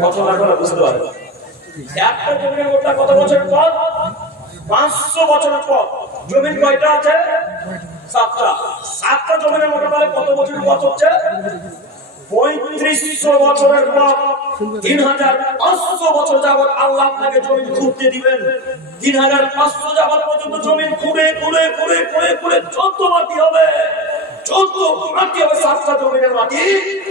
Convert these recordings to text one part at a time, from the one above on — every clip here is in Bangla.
কথা না করে বুঝতে পারে একটা জমির মোটটা কত বছর পর পাঁচশো বছরের পর জমির কয়টা আছে? সাতটা। সাতটা জমির মোটা কত বছর পর হচ্ছে? পঁয়ত্রিশশো বছরের পর তিন হাজার পাঁচশো বছর যাবৎ আল্লাহ আপনাকে জমি খুঁড়তে দিবেন। তিন হাজার পাঁচশো যাবৎ পর্যন্ত জমি খুঁড়ে খুঁড়ে খুঁড়ে খুঁড়ে খুঁড়ে চোদ্দ মাটি হবে। চোদ্দ মাটি হবে সাতটা জমিনের মাটি।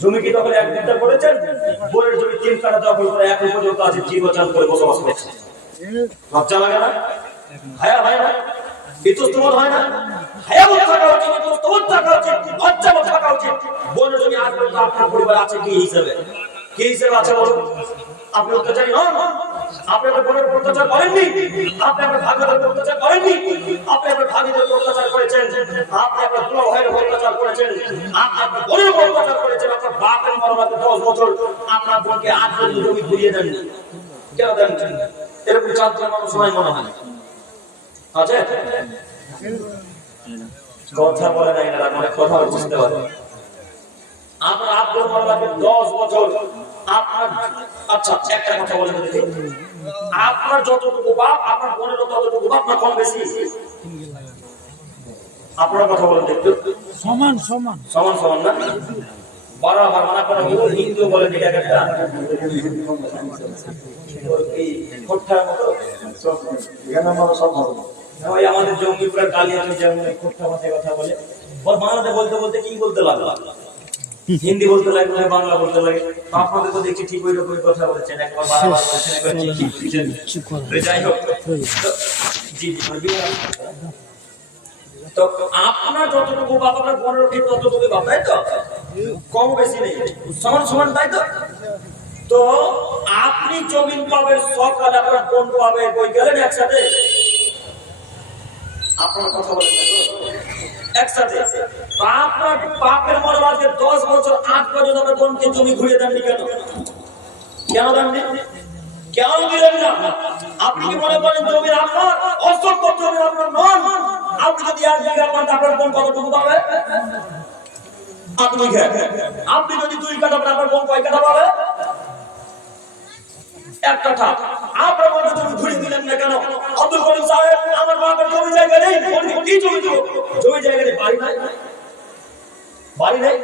জমি কি দখল এক বিঘা করেছেন? বোরের জমি তিন কাঠা দখল করে পর্যন্ত আছে করে বসবাস লজ্জা লাগে না? বলুন? আপনি আপনার বোনের অত্যাচার আপনি আপনার অত্যাচার করেননি? আপনি আপনার উপর অত্যাচার করেছেন? আপনি আপনার করেছেন, আপনার করেছেন, আপনার বাপের দশ বছর আপনার বোনকে আজ পর্যন্ত জমি ঘুরিয়ে দেননি কেন দেন এরকম মানুষ মনে হয়। আছে? কথা বলে না মানে কথা বুঝতে পারে আপনার আব্দুল দশ বছর আপনার আচ্ছা একটা কথা বলে দেখি। আপনার যতটুকু বাপ, আপনার বোনেরও ততটুকু বাপ না কম বেশি? আপনার কথা বলে দেখতে সমান সমান। সমান সমান না? মানা করা হলো হিন্দু বলে একটা ওই আমাদের জঙ্গিপুরের কালী আছে যেমন খোট্টা ভাষায় কথা বলে। বাংলাতে বলতে বলতে কি বলতে লাগল? হিন্দি বলতে লাগল না বাংলা বলতে লাগে তো আপনাদের তো দেখছি ঠিক ওই রকমই কথা বলছেন একবার বারবার বলছেন একবার যাই হোক জি জি তো আপনার যতটুকু বাপ আপনার বোনের ঠিক ততটুকু বাপ, তাই তো? কম বেশি নেই। সমান সমান, তাই তো? তো আপনি জমিন পাবেন সকালে আপনার বোন পাবে, বই গেলেন একসাথে? আপনার কথা বলেন? একসাথে। আপনার বাপের মনে আজকে দশ বছর, আট বছর আপনার বোনকে জমি ঘুরিয়ে দেননি কেন? কেন দেননি? কেন দিলেন না আপনি কি মনে করেন জমি আপনার অসংখ্য জমি আপনার নন আপনি যদি এক বিঘা পান আপনার বোন কতটুকু পাবে? আপনি যদি দুই কাঠা পান আপনার বোন কয় কাঠা পাবে? আপনার জমি ঘুরিয়ে দিলেন না কেন? আব্দুল করিম আমার বাপের জমি নেই। কি জমি জমি জায়গা নেই? বাড়ি নাই। বাড়ি নেই?